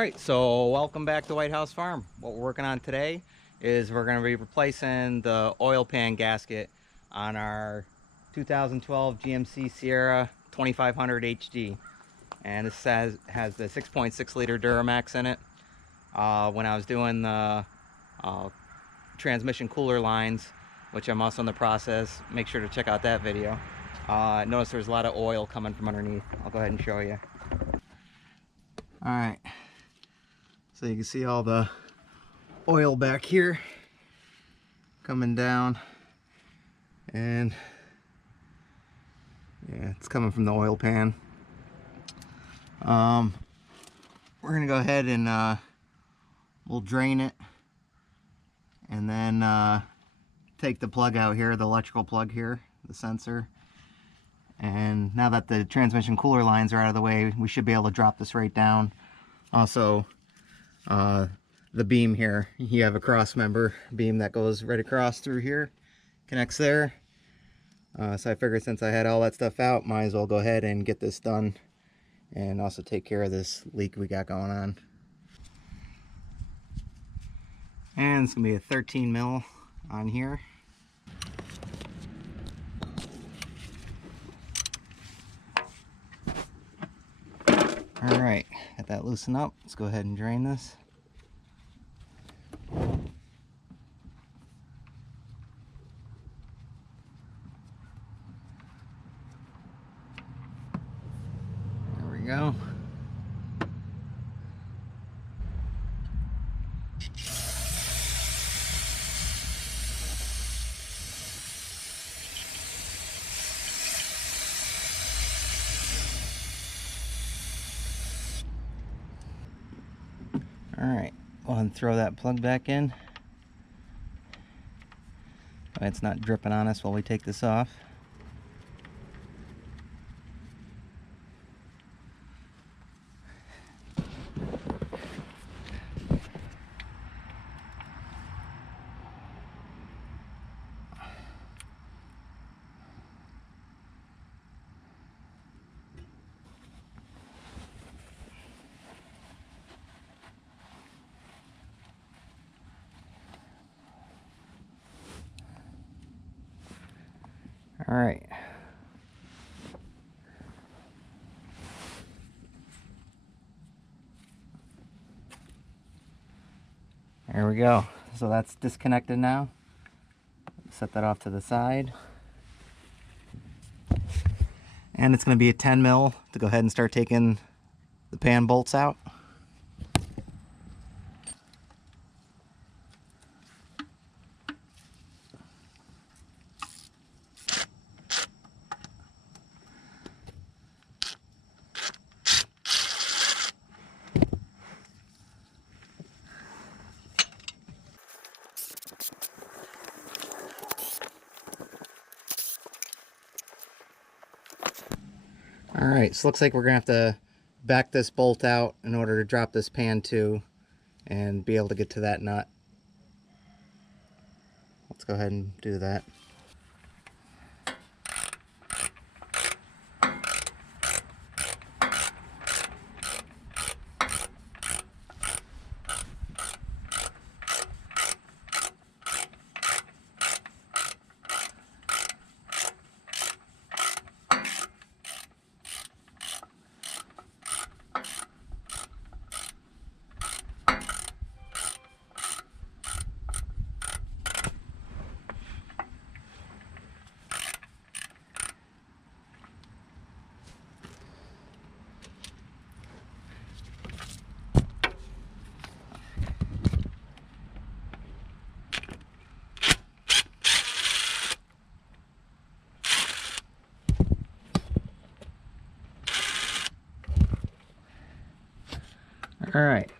Alright, so welcome back to White House Farm. What we're working on today is we're going to be replacing the oil pan gasket on our 2012 GMC Sierra 2500 HD. And this has the 6.6 liter Duramax in it. When I was doing the transmission cooler lines, which I'm also in the process, make sure to check out that video. Notice there's a lot of oil coming from underneath. I'll go ahead and show you. Alright, so you can see all the oil back here coming down, and yeah, it's coming from the oil pan. We're gonna go ahead and we'll drain it, and then take the plug out here, the electrical plug here, the sensor. And now that the transmission cooler lines are out of the way, we should be able to drop this right down. Also, the beam here, you have a cross member beam that goes right across through here, connects there. So I figured since I had all that stuff out, might as well go ahead and get this done and also take care of this leak we got going on. And it's gonna be a 13 mil on here. Alright, got that loosened up. Let's go ahead and drain this. There we go. Alright, go ahead and throw that plug back in. It's not dripping on us while we take this off. All right. There we go. So that's disconnected now. Set that off to the side. And it's going to be a 10 mil to go ahead and start taking the pan bolts out. Alright, so looks like we're going to have to back this bolt out in order to drop this pan to and be able to get to that nut. Let's go ahead and do that. All right.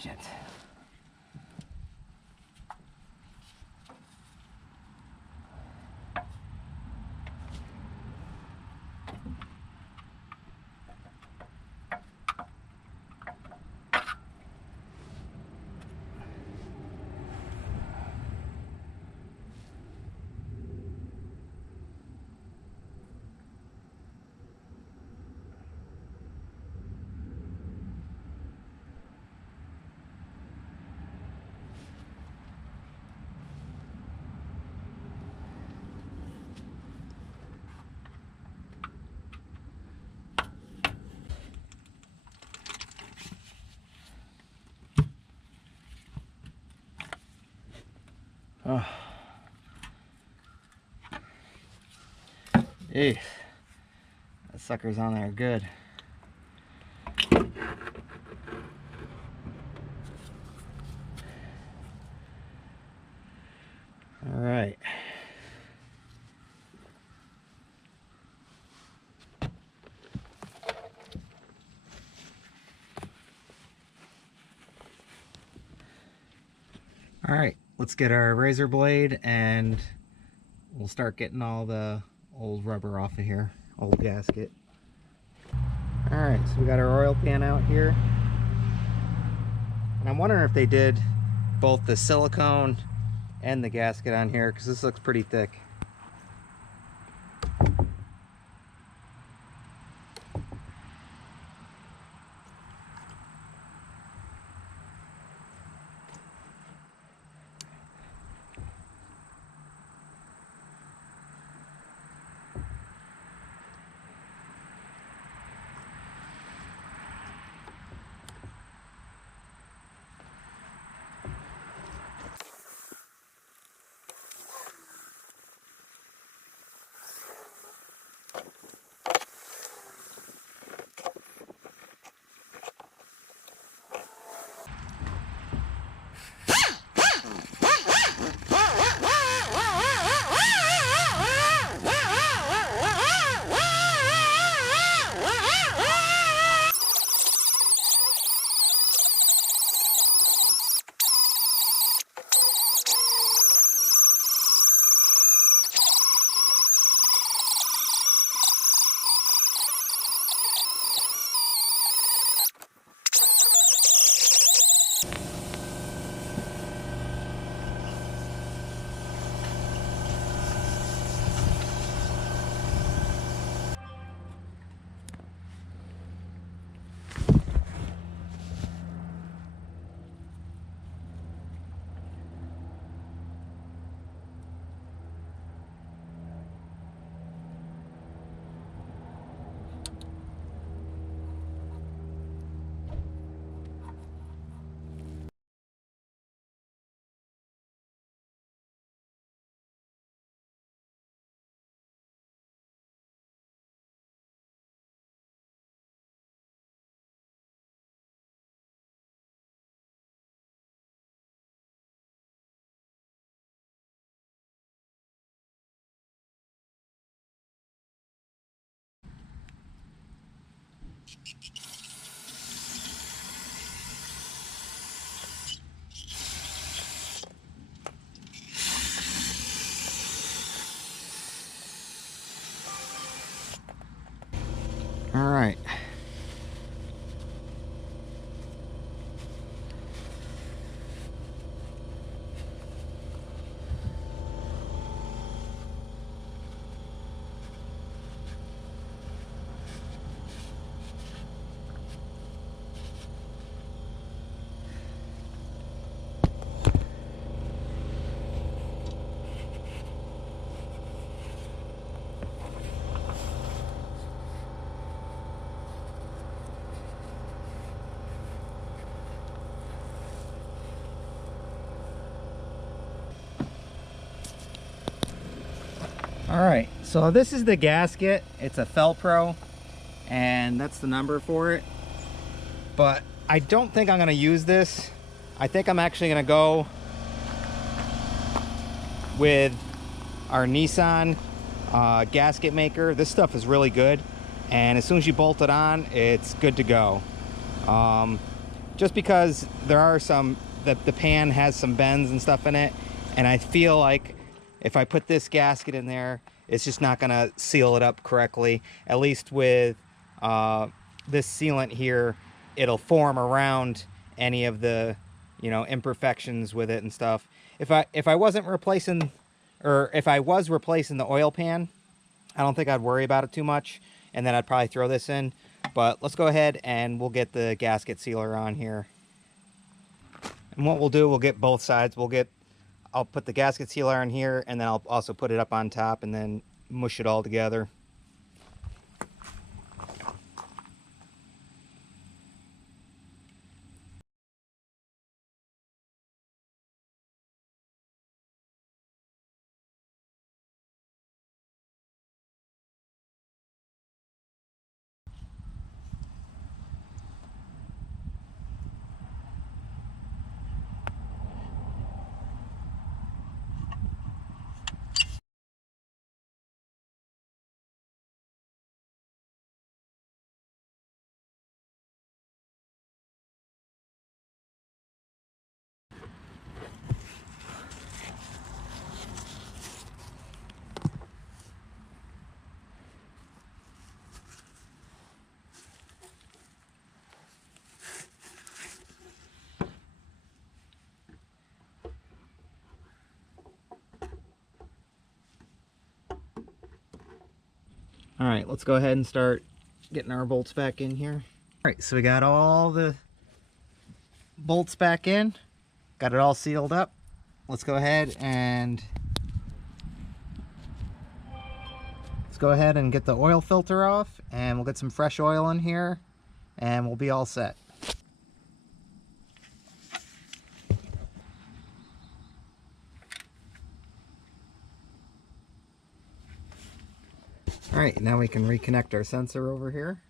Shit. Oh. Eesh. That sucker's on there good. All right. All right, let's get our razor blade and we'll start getting all the old rubber off of here, old gasket. All right, so we got our oil pan out here. And I'm wondering if they did both the silicone and the gasket on here, because this looks pretty thick. All right. All right, so this is the gasket. It's a Felpro, and that's the number for it. But I don't think I'm gonna use this. I think I'm actually gonna go with our Nissan gasket maker. This stuff is really good, and as soon as you bolt it on, it's good to go. just because there are some, the pan has some bends and stuff in it, and I feel like if I put this gasket in there, it's just not gonna seal it up correctly. At least with this sealant here, it'll form around any of the, you know, imperfections with it and stuff. If I wasn't replacing, or if I was replacing the oil pan, I don't think I'd worry about it too much, and then I'd probably throw this in. But let's go ahead and we'll get the gasket sealer on here. And what we'll do, we'll get both sides. I'll put the gasket sealer on here, and then I'll also put it up on top and then mush it all together. All right, let's go ahead and start getting our bolts back in here. All right, so we got all the bolts back in, got it all sealed up. Let's go ahead and get the oil filter off, and we'll get some fresh oil in here, and we'll be all set. All right, now we can reconnect our sensor over here.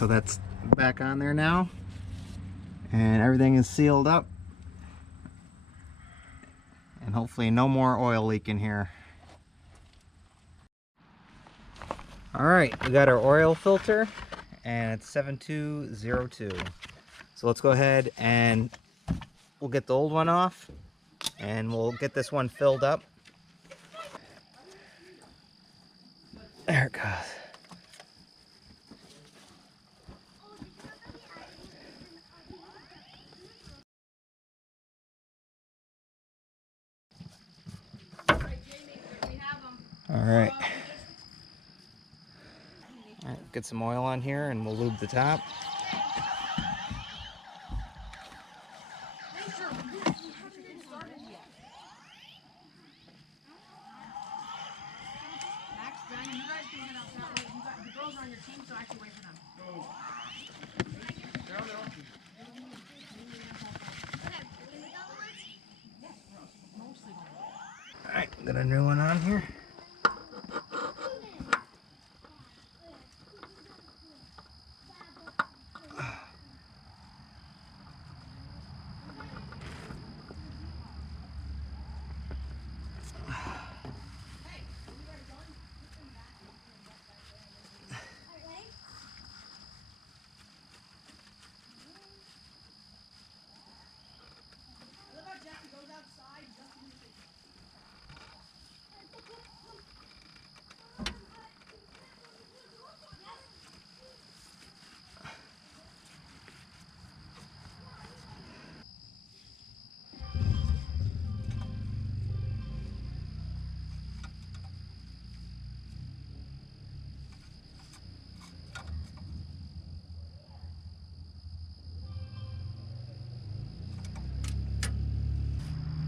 So that's back on there now, and everything is sealed up, and hopefully no more oil leak in here. All right, we got our oil filter, and it's 7202. So let's go ahead and we'll get the old one off, and we'll get this one filled up. There it goes. All right. All right, get some oil on here, and we'll lube the top. All right, got a new one on here.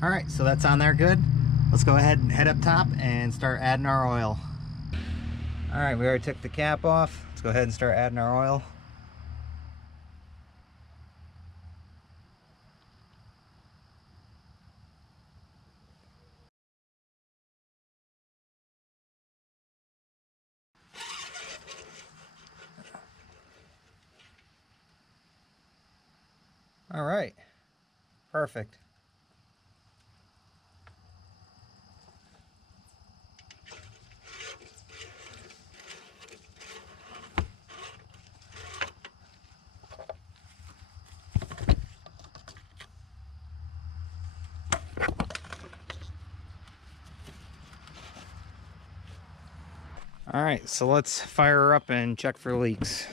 All right, so that's on there good. Let's go ahead and head up top and start adding our oil. All right, we already took the cap off. Let's go ahead and start adding our oil. All right, perfect. All right, so let's fire her up and check for leaks.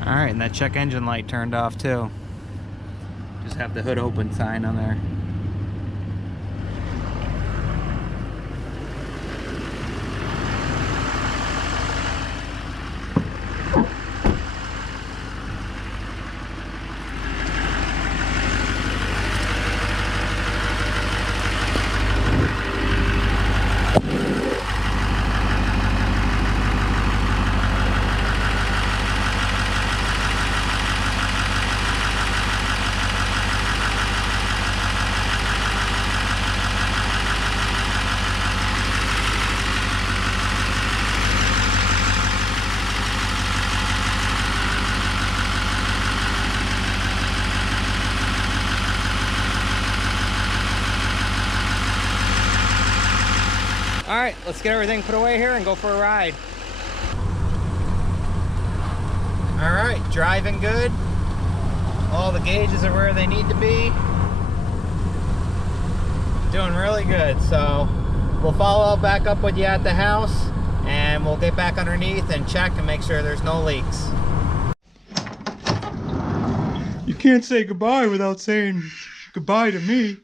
All right, and that check engine light turned off too. Just have the hood open sign on there. All right, let's get everything put away here and go for a ride. All right, driving good. All the gauges are where they need to be. Doing really good. So we'll follow back up with you at the house and we'll get back underneath and check and make sure there's no leaks. You can't say goodbye without saying goodbye to me.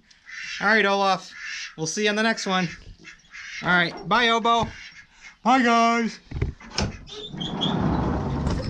All right, Olaf, we'll see you on the next one. All right, bye, Obo. Bye, guys.